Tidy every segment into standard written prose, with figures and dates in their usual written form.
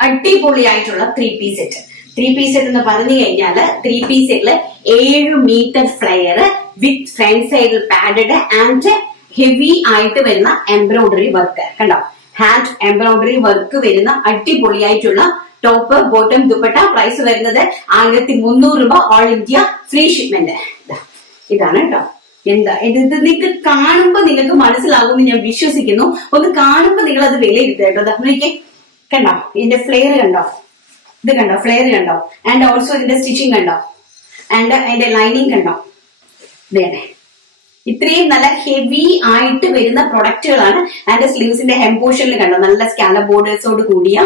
അടിപൊളിയായിട്ടുള്ള 3 piece set. 3 piece set എന്ന് പറഞ്ഞു കഴിഞ്ഞാൽ 3 പീസ് സെറ്റില് 7 മീറ്റർ ഫ്ലെയർ വിത്ത് ഫ്രണ്ട് സൈഡിൽ പാഡഡ് ആൻഡ് ഹെവി ആയിട്ട് വരുന്ന എംബ്രോയിഡറി വർക്ക്. കണ്ടോ, ഹാൻഡ് എംബ്രോയിഡറി വർക്ക് വരുന്ന അടിപൊളിയായിട്ടുള്ള ടോപ്പ് ബോട്ടം ദുപ്പട്ട. പ്രൈസ് വരുന്നത് 1300 രൂപ. All India free shipment. ഇതാണ് കേട്ടോ. എന്താ ഇത് നിങ്ങൾക്ക് കാണുമ്പോ നിങ്ങൾക്ക് മനസ്സിലാകുമെന്ന് ഞാൻ വിശ്വസിക്കുന്നു. ഒന്ന് കാണുമ്പോ നിങ്ങൾ അത് വിലയിരുത്തുക കേട്ടോ. നോക്കിയേ, കണ്ടോ ഇതിന്റെ ഫ്ലെയർ കണ്ടോ, ഇത് കണ്ടോ ഫ്ലെയർ കണ്ടോ, ആൻഡ് ഓൾസോ ഇതിന്റെ സ്റ്റിച്ചിങ് കണ്ടോ, ആൻഡ് അതിന്റെ ലൈനിങ് കണ്ടോ. വേണേ ഇത്രയും നല്ല ഹെവി ആയിട്ട് വരുന്ന പ്രൊഡക്റ്റുകളാണ്. ആൻഡ് സ്ലീവ്സിന്റെ ഹെം പോർഷനിൽ കണ്ടോ നല്ല സ്കാലപ്പ് ബോർഡേഴ്സോട് കൂടിയ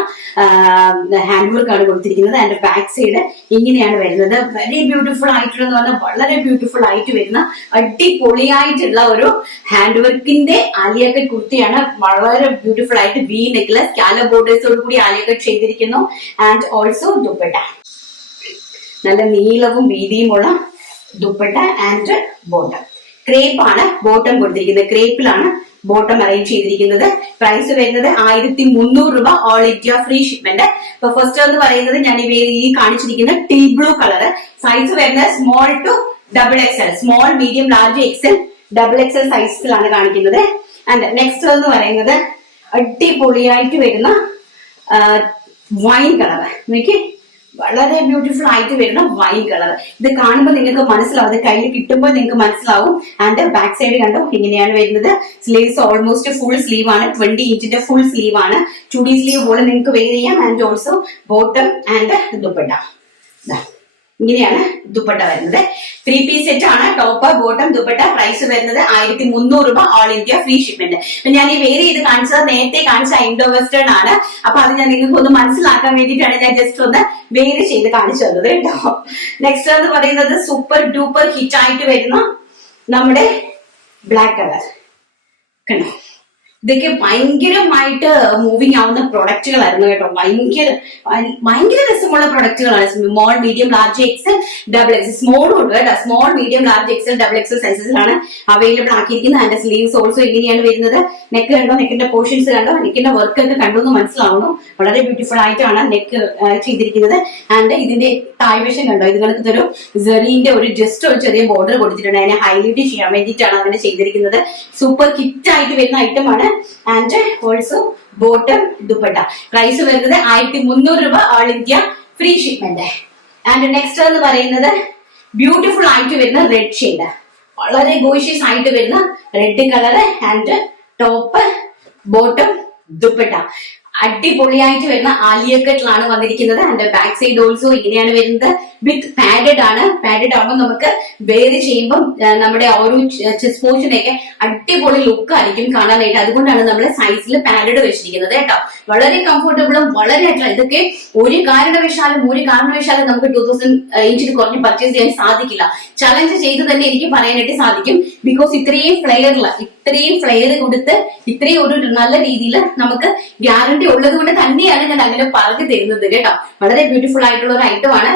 ഹാൻഡ് വർക്ക് ആണ് കൊടുത്തിരിക്കുന്നത്. ആൻഡ് ബാക്ക് സൈഡ് ഇങ്ങനെയാണ് വരുന്നത്. വെരി ബ്യൂട്ടിഫുൾ ആയിട്ടുള്ള പറഞ്ഞാൽ വളരെ ബ്യൂട്ടിഫുൾ ആയിട്ട് വരുന്ന അടിപൊളിയായിട്ടുള്ള ഒരു ഹാൻഡ് വർക്കിന്റെ ആലിയ കട്ട് കുർത്തിയാണ്. വളരെ ബ്യൂട്ടിഫുൾ ആയിട്ട് വി നെക്കില് സ്കാലപ്പ് ബോർഡേഴ്സോട് കൂടി ആലിയ കട്ട് ചെയ്തിരിക്കുന്നു. ആൻഡ് ഓൾസോ ദുപ്പട്ട നല്ല നീളവും വീതിയുമുള്ള ദുപ്പട്ട ആൻഡ് ബോട്ടം. ക്രേപ്പ് ആണ് ബോട്ടം കൊടുത്തിരിക്കുന്നത്. ക്രേപ്പിലാണ് ബോട്ടം അറേഞ്ച് ചെയ്തിരിക്കുന്നത്. പ്രൈസ് വരുന്നത് 1300 രൂപ. All India free shipment. ഇപ്പൊ ഫസ്റ്റ് എന്ന് പറയുന്നത് ഞാൻ ഈ കാണിച്ചിരിക്കുന്ന ടീ ബ്ലൂ കളർ. സൈസ് വരുന്നത് small to XXL, small medium large XL XXL സൈസിലാണ് കാണിക്കുന്നത്. ആൻഡ് നെക്സ്റ്റ് എന്ന് പറയുന്നത് അടിപൊളിയായിട്ട് വരുന്ന വൈൻ കളർ. നോക്കി, വളരെ ബ്യൂട്ടിഫുൾ ആയിട്ട് വരുന്ന വൈൻ കളർ. ഇത് കാണുമ്പോൾ നിങ്ങൾക്ക് മനസ്സിലാവും, ഇത് കയ്യിൽ കിട്ടുമ്പോൾ നിങ്ങൾക്ക് മനസ്സിലാവും. ആൻഡ് ബാക്ക് സൈഡ് കണ്ടോ ഇങ്ങനെയാണ് വരുന്നത്. സ്ലീവ്സ് ഓൾമോസ്റ്റ് ഫുൾ സ്ലീവ് ആണ്. 20 ഇഞ്ചിന്റെ ഫുൾ സ്ലീവ് ആണ്. ചുടി സ്ലീവ് പോലെ നിങ്ങൾക്ക് വെയർ ചെയ്യാം. And also bottom and dupatta. ഇങ്ങനെയാണ് ദുപ്പട്ട വരുന്നത്. 3 പീസ് സെറ്റ് ആണ്. Top bottom dupatta. പ്രൈസ് വരുന്നത് 1300 രൂപ. All India free shipment. ഞാൻ ഈ വേറെ ചെയ്ത് കാണിച്ചത് നേരത്തെ കാണിച്ച ഇൻഡോ വെസ്റ്റേൺ ആണ്. അപ്പൊ അത് ഞാൻ നിങ്ങൾക്ക് ഒന്ന് മനസ്സിലാക്കാൻ വേണ്ടിയിട്ടാണ് ഞാൻ ജസ്റ്റ് ഒന്ന് വേറെ ചെയ്ത് കാണിച്ചു തന്നത് കേട്ടോ. നെക്സ്റ്റ് എന്ന് പറയുന്നത് സൂപ്പർ ഡൂപ്പർ ഹിറ്റ് ആയിട്ട് വരുന്ന നമ്മുടെ ബ്ലാക്ക് കളർ കണ്ടോ. ഇതൊക്കെ ഭയങ്കരമായിട്ട് മൂവിങ് ആവുന്ന പ്രൊഡക്റ്റുകളായിരുന്നു കേട്ടോ. ഭയങ്കര രസമുള്ള പ്രൊഡക്റ്റുകളാണ്. Small medium large XL XXL സ്മോളും ഉണ്ട് കേട്ടോ. Small medium large XL XXL സൈസസിലാണ് അവൈലബിൾ ആക്കിയിരിക്കുന്നത്. അതിന്റെ സ്ലീവ്സ് ഓൾസോ ഇങ്ങനെയാണ് വരുന്നത്. നെക്ക് കണ്ടോ, നെക്കിന്റെ പോർഷൻസ് കണ്ടോ, നെക്കിന്റെ വർക്ക് ഒക്കെ കണ്ടു മനസ്സിലാവുന്നു. വളരെ ബ്യൂട്ടിഫുൾ ആയിട്ടാണ് നെക്ക് ചെയ്തിരിക്കുന്നത്. ആൻഡ് ഇതിന്റെ താഴ്വശം കണ്ടോ, ഇതിങ്ങൾക്ക് ഒരു സെറീന്റെ ഒരു ജസ്റ്റ് ഒരു ചെറിയ ബോർഡർ കൊടുത്തിട്ടുണ്ട്. അതിനെ ഹൈലൈറ്റ് ചെയ്യാൻ വേണ്ടിയിട്ടാണ് അങ്ങനെ ചെയ്തിരിക്കുന്നത്. സൂപ്പർ ഹിറ്റ് ആയിട്ട് വരുന്ന ഐറ്റം ആണ്. And also bottom dupatta. Price വരുന്നത് 1300 രൂപ. All India free shipment. And next എന്ന് പറയുന്നത് ബ്യൂട്ടിഫുൾ ആയിട്ട് വരുന്ന റെഡ് ഷെയ്ഡ്. വളരെ ഗോഷ്യസ് ആയിട്ട് വരുന്ന red colour. And top bottom dupatta അടിപൊളിയായിട്ട് വരുന്ന ആലിയ കട്ടിലാണ് വന്നിരിക്കുന്നത്. ആൻഡ് ബാക്ക് സൈഡ് ഓൾസോ ഇങ്ങനെയാണ് വരുന്നത്. വിത്ത് പാഡഡ് ആണ്. പാഡഡ് ആകുമ്പോൾ നമുക്ക് വെയർ ചെയ്യുമ്പോൾ നമ്മുടെ ഒരു ചെസ്റ്റ് പോർഷനൊക്കെ അടിപൊളി ലുക്ക് ആയിരിക്കും കാണാനായിട്ട്. അതുകൊണ്ടാണ് നമ്മൾ സൈസിൽ പാഡഡ് വെച്ചിരിക്കുന്നത് കേട്ടോ. വളരെ കംഫർട്ടബിളും വളരെ ആയിട്ടുള്ള. ഇതൊക്കെ ഒരു കാരണവശാലും നമുക്ക് 2000 ഇഞ്ചിന് കുറഞ്ഞ് പർച്ചേസ് ചെയ്യാൻ സാധിക്കില്ല. ചലഞ്ച് ചെയ്ത് തന്നെ എനിക്ക് പറയാനായിട്ട് സാധിക്കും. ബിക്കോസ് ഇത്രയും ഫ്ലെയർ കൊടുത്ത് ഇത്രയും ഒരു നല്ല രീതിയിൽ നമുക്ക് ഗ്യാരണ്ടി ഉള്ളത് കൊണ്ട് തന്നെയാണ് ഞാൻ അങ്ങനെ പറഞ്ഞു തരുന്നത് കേട്ടോ. വളരെ ബ്യൂട്ടിഫുൾ ആയിട്ടുള്ള ഒരു ഐറ്റം ആണ്.